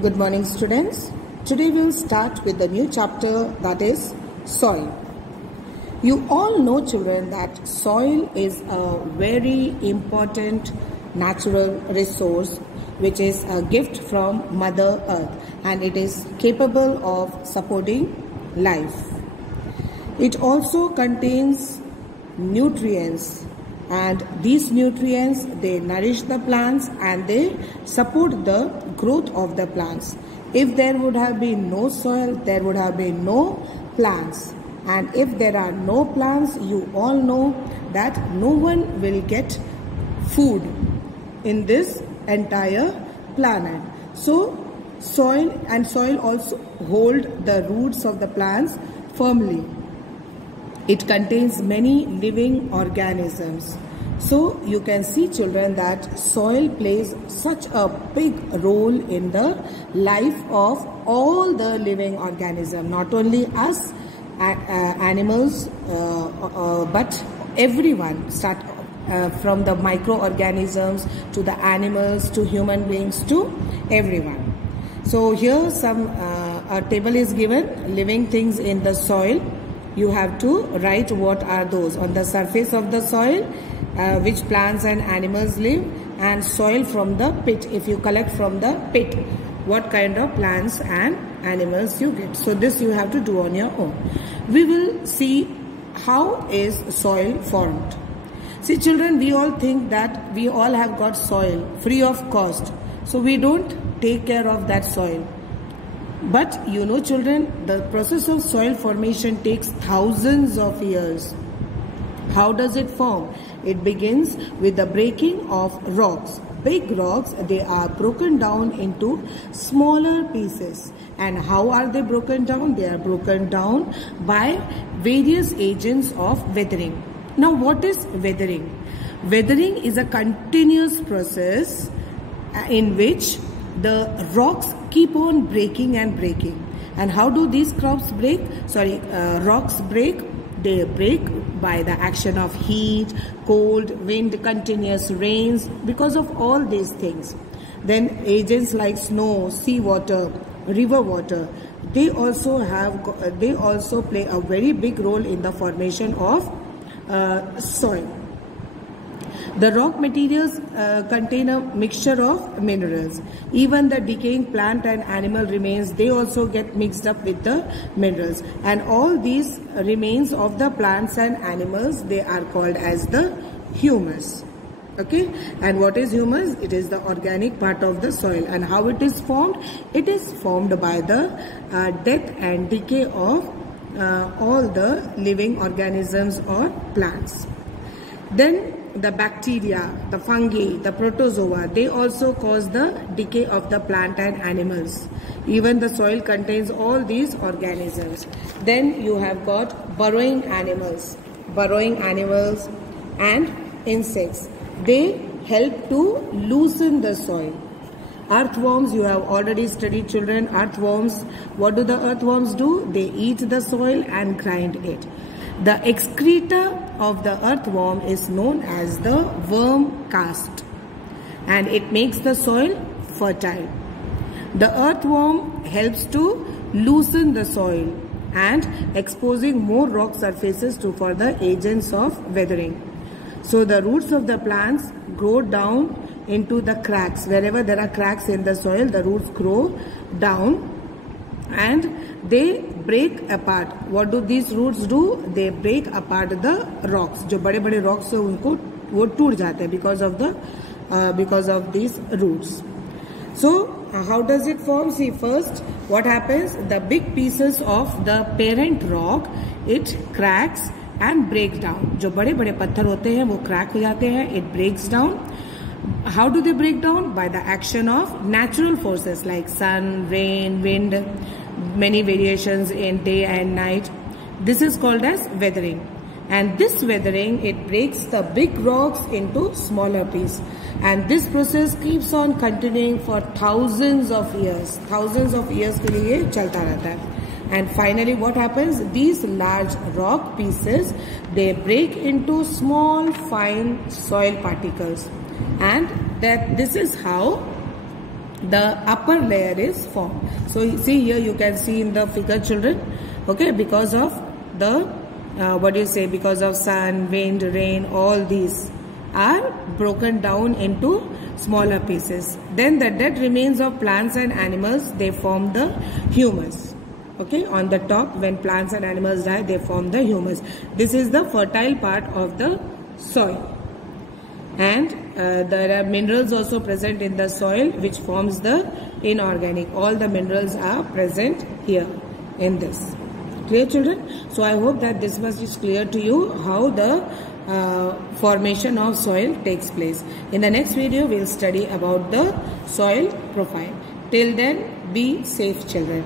Good morning, students. Today we will start with the new chapter, that is soil. You all know, children, that soil is a very important natural resource which is a gift from Mother Earth, and it is capable of supporting life. It also contains nutrients, and these nutrients, they nourish the plants and they support the growth of the plants. If there would have been no soil, there would have been no plants. And if there are no plants, you all know that no one will get food in this entire planet. So soil also hold the roots of the plants firmly. It contains many living organisms. So you can see, children, that soil plays such a big role in the life of all the living organisms, not only us animals, but everyone, from the microorganisms to the animals to human beings to everyone. So here a table is given, living things in the soil. You have to write what are those. On the surface of the soil, which plants and animals live, and soil from the pit. If you collect from the pit, what kind of plants and animals you get. So this you have to do on your own. We will see how is soil formed. See, children, we all think that we all have got soil free of cost. So we don't take care of that soil. But you know, children, the process of soil formation takes thousands of years. How does it form? It begins with the breaking of rocks. Big rocks, they are broken down into smaller pieces. And how are they broken down? They are broken down by various agents of weathering. Now, what is weathering? Weathering is a continuous process in which the rocks keep on breaking and breaking. And how do these rocks break? They break by the action of heat, cold, wind, continuous rains, because of all these things. Then agents like snow, sea water, river water, they also play a very big role in the formation of soil. The rock materials contain a mixture of minerals. Even the decaying plant and animal remains, they also get mixed up with the minerals. And all these remains of the plants and animals, they are called as the humus. Okay? And what is humus? It is the organic part of the soil. And how it is formed? It is formed by the death and decay of all the living organisms or plants. Then the bacteria, the fungi, the protozoa, they also cause the decay of the plant and animals. Even the soil contains all these organisms. Then you have got burrowing animals and insects. They help to loosen the soil. Earthworms, you have already studied, children. Earthworms, what do the earthworms do? They eat the soil and grind it. The excreta of the earthworm is known as the worm cast, and it makes the soil fertile. The earthworm helps to loosen the soil and exposing more rock surfaces to further agents of weathering. So the roots of the plants grow down into the cracks. Wherever there are cracks in the soil, the roots grow down and they break apart. What do these roots do? They break apart the rocks. जो बड़े-बड़े rocks हैं उनको वो टूट जाते हैं because of these roots. So how does it form? See, first what happens? The big pieces of the parent rock, it cracks and breaks down. जो बड़े-बड़े पत्थर होते हैं वो crack हो जाते हैं. It breaks down. How do they break down? By the action of natural forces like sun, rain, wind, many variations in day and night. This is called as weathering. And this weathering, it breaks the big rocks into smaller pieces. And this process keeps on continuing for thousands of years. Thousands of years के लिए चलता रहता है. And finally what happens? These large rock pieces, they break into small fine soil particles. And this is how the upper layer is formed. So you see here, you can see in the figure, children, okay, because of the because of sun, wind, rain, all these are broken down into smaller pieces. Then the dead remains of plants and animals, they form the humus. Okay, on the top, when plants and animals die, they form the humus. This is the fertile part of the soil. And there are minerals also present in the soil which forms the inorganic. All the minerals are present here in this. Clear, children? So I hope that this much is clear to you, how the formation of soil takes place. In the next video, we will study about the soil profile. Till then, be safe, children.